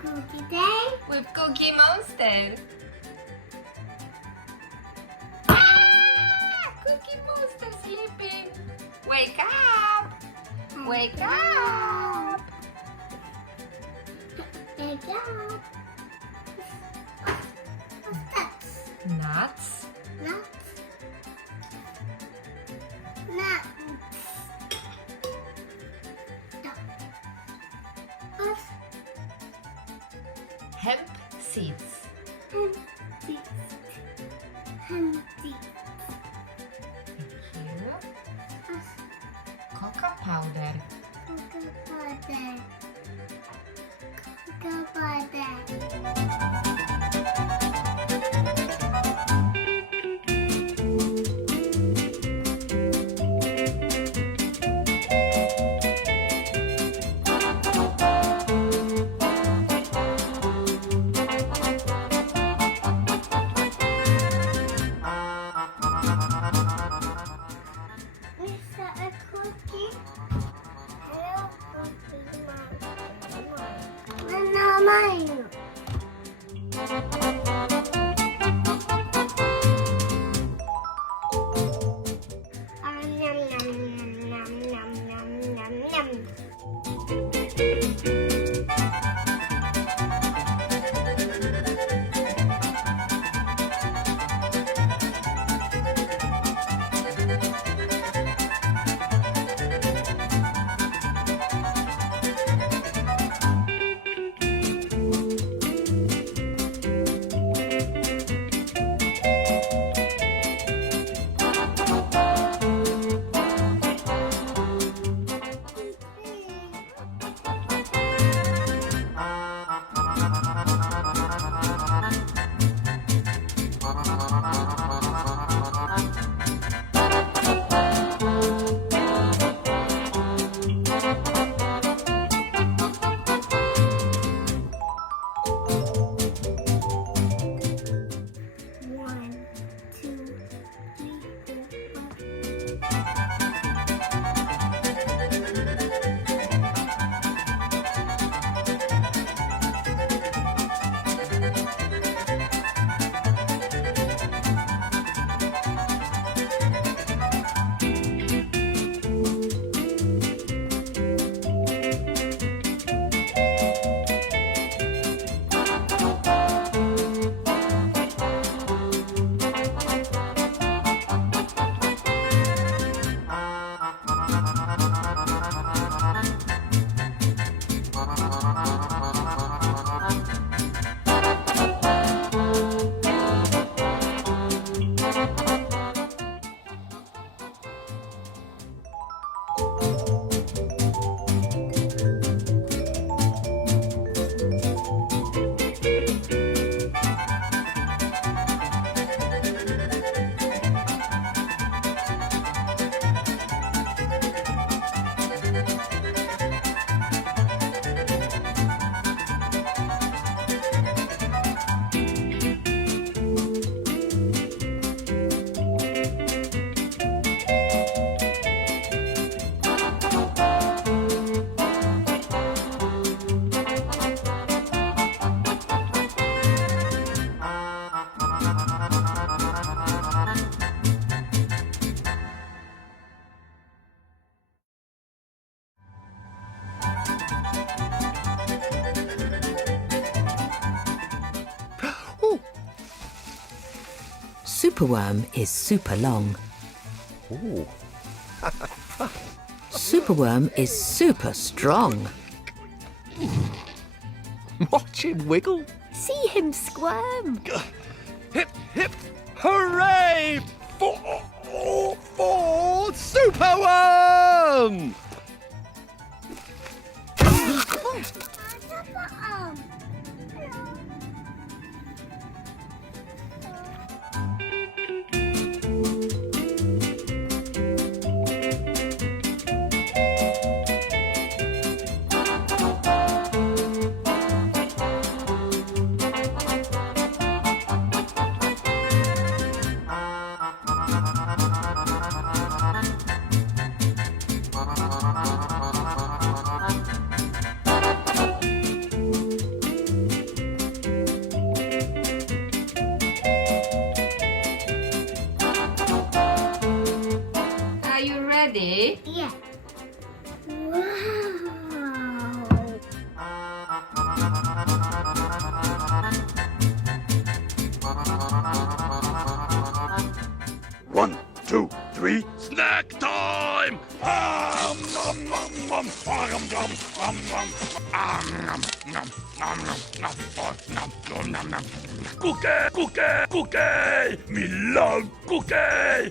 Cookie day. with Cookie Monster. Cookie Monster sleeping. Wake up! Wake up! Wake up. What's that? Nuts. Nuts. Nuts. What's Hemp seeds. empty? Empty. Thank you. What's Coca powder. coca powder? Coca powder. Is that a cookie? Hello, cookie man. No, mine. Yum, yum, yum, yum, yum, yum, yum. One, two, three, four, five. Superworm is super long. Ooh. Superworm is super strong. Watch him wiggle. See him squirm. Hip, hip, hooray for Superworm! 3. Snack time! Cookie, cookie, cookie! Me love cookie!